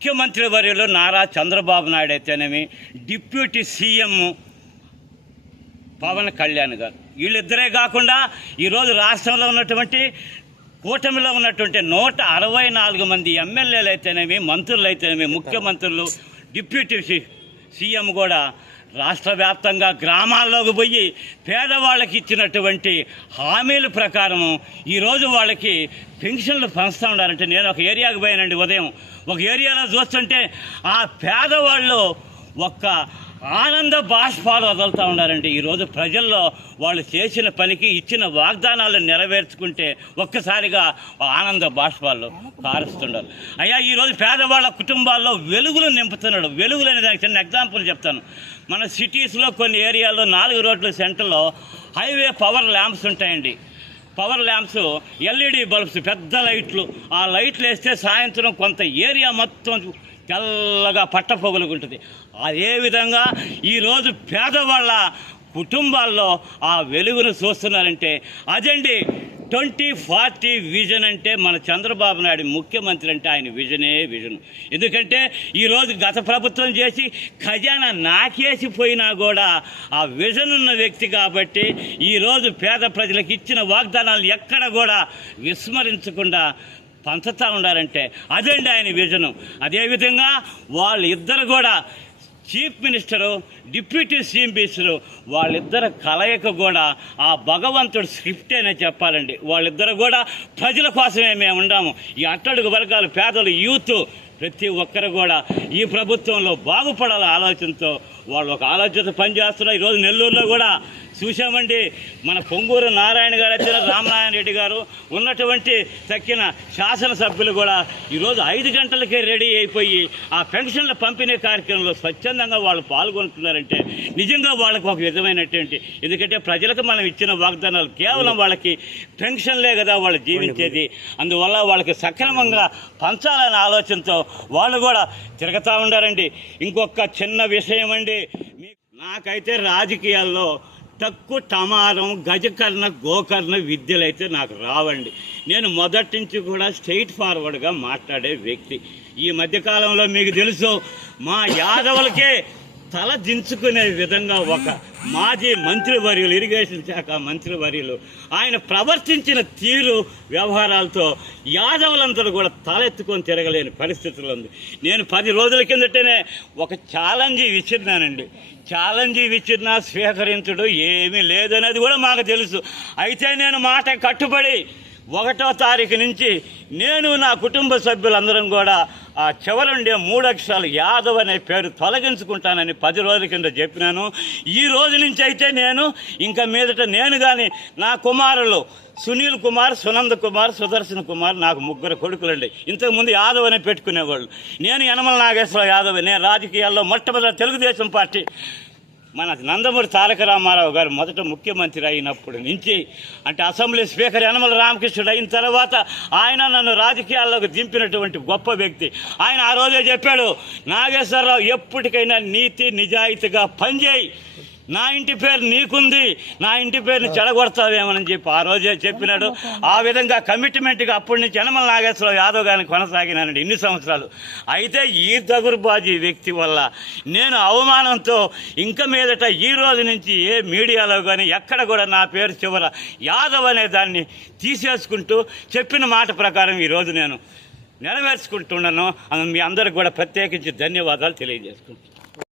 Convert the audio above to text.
ముఖ్యమంత్రి వర్యులు నారా చంద్రబాబు నాయుడు అయితేనేమి డిప్యూటీ సీఎం పవన్ కళ్యాణ్ గారు. వీళ్ళిద్దరే కాకుండా ఈరోజు రాష్ట్రంలో ఉన్నటువంటి కూటమిలో ఉన్నటువంటి నూట అరవై నాలుగు మంది ఎమ్మెల్యేలు అయితేనేమి మంత్రులు అయితేనేమి ముఖ్యమంత్రులు డిప్యూటీ సీఎం కూడా రాష్ట్ర వ్యాప్తంగా గ్రామాల్లోకి పోయి పేదవాళ్ళకి ఇచ్చినటువంటి హామీల ప్రకారం ఈరోజు వాళ్ళకి పెన్షన్లు పంచుతూ ఉన్నారంటే నేను ఒక ఏరియాకి పోయానండి ఉదయం. ఒక ఏరియాలో చూస్తుంటే ఆ పేదవాళ్ళు ఒక్క ఆనంద బాష్పాలు వదులుతూ ఉన్నారండి. ఈరోజు ప్రజల్లో వాళ్ళు చేసిన పనికి ఇచ్చిన వాగ్దానాలను నెరవేర్చుకుంటే ఒక్కసారిగా ఆనంద బాష్పాలు కారుస్తున్నారు అయ్యా ఈరోజు పేదవాళ్ళ కుటుంబాల్లో వెలుగులు నింపుతున్నాడు. వెలుగులు అనే దానికి చిన్న ఎగ్జాంపుల్ చెప్తాను. మన సిటీస్లో కొన్ని ఏరియాల్లో నాలుగు రోడ్ల సెంటర్లో హైవే పవర్ ల్యాంప్స్ ఉంటాయండి. పవర్ ల్యాంప్స్ ఎల్ఈడి బల్బ్స్ పెద్ద లైట్లు. ఆ లైట్లు వేస్తే సాయంత్రం కొంత ఏరియా మొత్తం తెల్లగా పట్టపొగలుగుంటుంది అదేవిధంగా ఈరోజు పేదవాళ్ళ కుటుంబాల్లో ఆ వెలుగును చూస్తున్నారంటే అదండి ట్వంటీ ఫార్టీ విజన్ అంటే మన చంద్రబాబు నాయుడు ముఖ్యమంత్రి అంటే ఆయన విజనే విజన్. ఎందుకంటే ఈరోజు గత ప్రభుత్వం చేసి ఖజానా నాకేసిపోయినా కూడా ఆ విజన్ ఉన్న వ్యక్తి కాబట్టి ఈరోజు పేద ప్రజలకు ఇచ్చిన వాగ్దానాలు ఎక్కడ కూడా విస్మరించకుండా పంచుతూ ఉండాలంటే అదండి ఆయన విజను. అదేవిధంగా వాళ్ళిద్దరు కూడా chief minister deputy CM minister వాళ్ళిద్దరు కలయిక కూడా ఆ భగవంతుడు స్క్రిప్ట్ అనే చెప్పాలండి. వాళ్ళిద్దరు కూడా ప్రజల కోసమే మేము ఉండాము. ఈ అట్టడుగు వర్గాలు పేదలు యూత్ ప్రతి ఒక్కరు కూడా ఈ ప్రభుత్వంలో బాగుపడాల ఆలోచనతో వాళ్ళు ఒక ఆలోచనతో పనిచేస్తున్నారు. ఈరోజు నెల్లూరులో కూడా చూసామండి మన పొంగూరు నారాయణ గారు వచ్చిన రామనారాయణ రెడ్డి గారు ఉన్నటువంటి తక్కిన శాసనసభ్యులు కూడా ఈరోజు ఐదు గంటలకే రెడీ అయిపోయి ఆ పెన్షన్ల పంపిణీ కార్యక్రమంలో స్వచ్ఛందంగా వాళ్ళు పాల్గొంటున్నారంటే నిజంగా వాళ్ళకు ఒక విధమైనటువంటి ఎందుకంటే ప్రజలకు మనం ఇచ్చిన వాగ్దానాలు కేవలం వాళ్ళకి పెన్షన్లే కదా వాళ్ళు జీవించేది. అందువల్ల వాళ్ళకి సక్రమంగా పంచాలనే ఆలోచనతో వాళ్ళు కూడా తిరగతా ఉండారండి. ఇంకొక చిన్న విషయం అండి. మీ- నాకైతే రాజకీయాల్లో తక్కువ టమారం గజకర్ణ గోకర్ణ విద్యలు అయితే నాకు రావండి. నేను మొదటి నుంచి కూడా స్ట్రైట్ ఫార్వర్డ్గా మాట్లాడే వ్యక్తి. ఈ మధ్యకాలంలో మీకు తెలుసు మా యాదవులకే తల దించుకునే విధంగా ఒక మాజీ మంత్రివర్యులు ఇరిగేషన్ శాఖ మంత్రివర్యులు ఆయన ప్రవర్తించిన తీరు వ్యవహారాలతో యాదవులందరూ కూడా తలెత్తుకొని తిరగలేని పరిస్థితులు ఉంది. నేను పది రోజుల కిందటనే ఒక ఛాలెంజ్ విసిరినానండి ఛాలెంజ్ విసిరినా స్వీకరించడం ఏమీ లేదనేది కూడా మాకు తెలుసు. అయితే నేను మాట కట్టుబడి ఒకటో తారీఖు నుంచి నేను నా కుటుంబ సభ్యులందరం కూడా ఆ చివరుండే మూడక్షరాలు యాదవ్ అనే పేరు తొలగించుకుంటానని పది రోజుల కింద చెప్పినాను. ఈ రోజు నుంచి అయితే నేను ఇంకా మీదట నేను కానీ నా కుమారులు సునీల్ కుమార్ సునంద కుమార్ సుదర్శన్ కుమార్ నాకు ముగ్గురు కొడుకులండి. ఇంతకుముందు యాదవ్ అనే పెట్టుకునేవాళ్ళు. నేను యనమల నాగేశ్వర యాదవ్ నేను రాజకీయాల్లో మొట్టమొదటి తెలుగుదేశం పార్టీ మన నందమూరి తారక రామారావు గారు మొదట ముఖ్యమంత్రి అయినప్పటి నుంచి అంటే అసెంబ్లీ స్పీకర్ యనమల రామకృష్ణుడు అయిన తర్వాత ఆయన నన్ను రాజకీయాల్లోకి దింపినటువంటి గొప్ప వ్యక్తి. ఆయన ఆ రోజే చెప్పాడు నాగేశ్వరరావు ఎప్పటికైనా నీతి నిజాయితీగా పనిచేయి. నా ఇంటి పేరు నీకుంది నా ఇంటి పేరుని చెడగొడతావేమని చెప్పి ఆ రోజే చెప్పినాడు. ఆ విధంగా కమిట్మెంట్గా అప్పటి నుంచి యనమల నాగేశ్వరరావు యాదవ్ గారిని కొనసాగినానండి ఇన్ని సంవత్సరాలు. అయితే ఈ దగురుబాజీ వ్యక్తి వల్ల నేను అవమానంతో ఇంక మీదట ఈ రోజు నుంచి ఏ మీడియాలో కానీ ఎక్కడ కూడా నా పేరు చివర యాదవ్ అనే దాన్ని తీసేసుకుంటూ చెప్పిన మాట ప్రకారం ఈరోజు నేను నెరవేర్చుకుంటున్నాను. మీ అందరికి కూడా ప్రత్యేకించి ధన్యవాదాలు తెలియజేసుకుంటున్నాను.